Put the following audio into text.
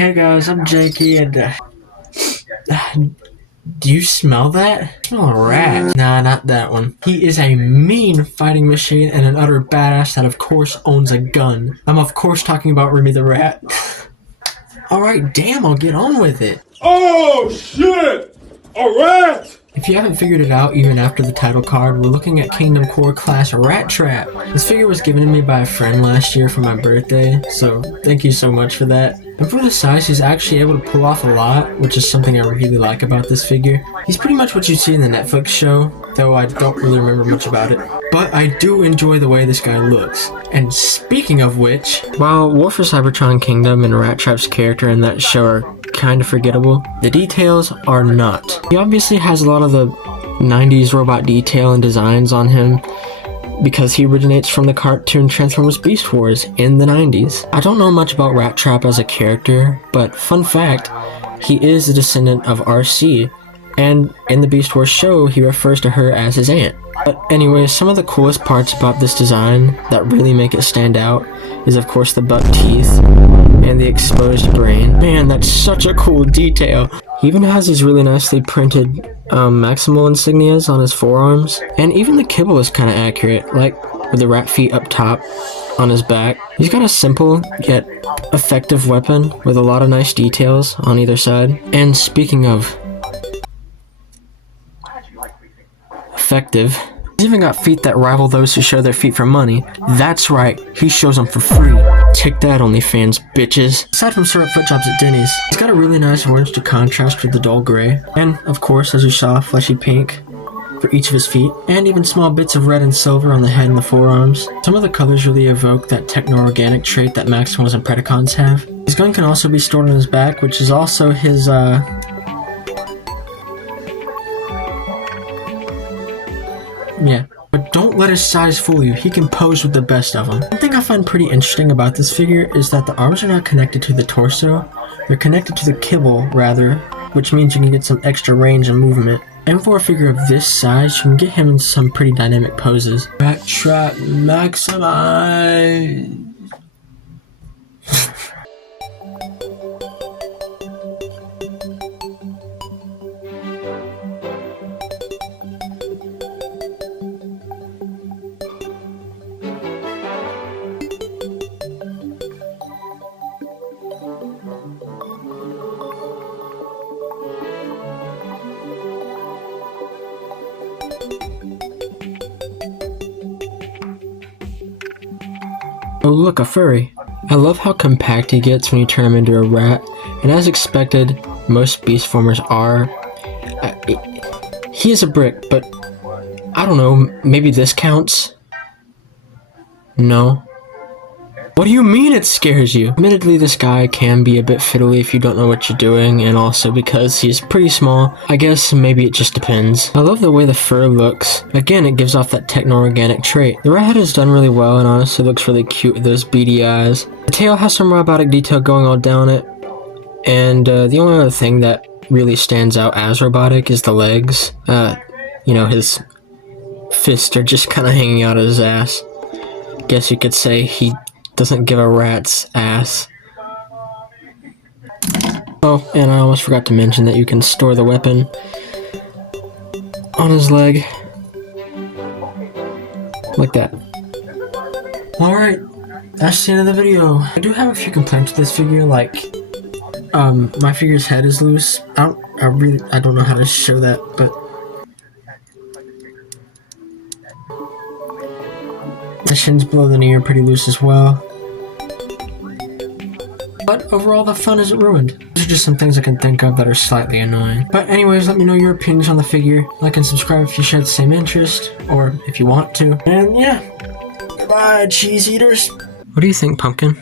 Hey guys, I'm Jakey, and do you smell that? I smell a rat. Nah, not that one. He is a mean fighting machine and an utter badass that of course owns a gun. I'm of course talking about Remy the Rat. Alright, damn, I'll get on with it. Oh shit! A rat! If you haven't figured it out even after the title card, we're looking at Kingdom Core Class Rattrap. This figure was given to me by a friend last year for my birthday, so thank you so much for that. And for the size, he's actually able to pull off a lot, which is something I really like about this figure. He's pretty much what you see in the Netflix show, though I don't really remember much about it. But I do enjoy the way this guy looks. And speaking of which, while War for Cybertron Kingdom and Rattrap's character in that show are kind of forgettable, the details are not. He obviously has a lot of the 90s robot detail and designs on him because he originates from the cartoon Transformers Beast Wars in the 90s. I don't know much about Rattrap as a character, but fun fact, he is a descendant of RC, and in the Beast Wars show, he refers to her as his aunt. But anyways, some of the coolest parts about this design that really make it stand out is of course the buck teeth and the exposed brain. Man, that's such a cool detail. He even has these really nicely printed maximal insignias on his forearms, and even the kibble is kind of accurate, like with the rat feet up top on his back. He's got a simple yet effective weapon with a lot of nice details on either side. And speaking of effective, he's even got feet that rival those who show their feet for money. That's right, he shows them for free. Take that, OnlyFans, bitches. Aside from syrup foot jobs at Denny's, he's got a really nice orange to contrast with the dull gray. And, of course, as you saw, fleshy pink for each of his feet, and even small bits of red and silver on the head and the forearms. Some of the colors really evoke that techno-organic trait that Maximals and Predacons have. His gun can also be stored on his back, which is also his, yeah. But don't let his size fool you, he can pose with the best of them. One thing I find pretty interesting about this figure is that the arms are not connected to the torso, they're connected to the kibble, rather, which means you can get some extra range and movement. And for a figure of this size, you can get him in some pretty dynamic poses. Rattrap maximize! Oh look, a furry. I love how compact he gets when you turn him into a rat, and as expected, most beast formers are. He is a brick, but I don't know, maybe this counts? No. What do you mean it scares you? Admittedly, this guy can be a bit fiddly if you don't know what you're doing, and also because he's pretty small, I guess maybe it just depends. I love the way the fur looks. Again, it gives off that techno-organic trait. The rat head is done really well and honestly looks really cute with those beady eyes. The tail has some robotic detail going all down it, and the only other thing that really stands out as robotic is the legs. You know, his fists are just kind of hanging out of his ass. Guess you could say he doesn't give a rat's ass. Oh, and I almost forgot to mention that you can store the weapon on his leg. Like that. Alright, that's the end of the video. I do have a few complaints with this figure, like, my figure's head is loose. I don't know how to show that, but the shins below the knee are pretty loose as well. But overall, the fun isn't ruined. These are just some things I can think of that are slightly annoying. But anyways, let me know your opinions on the figure. Like and subscribe if you share the same interest, or if you want to. And yeah, goodbye, cheese eaters. What do you think, Pumpkin?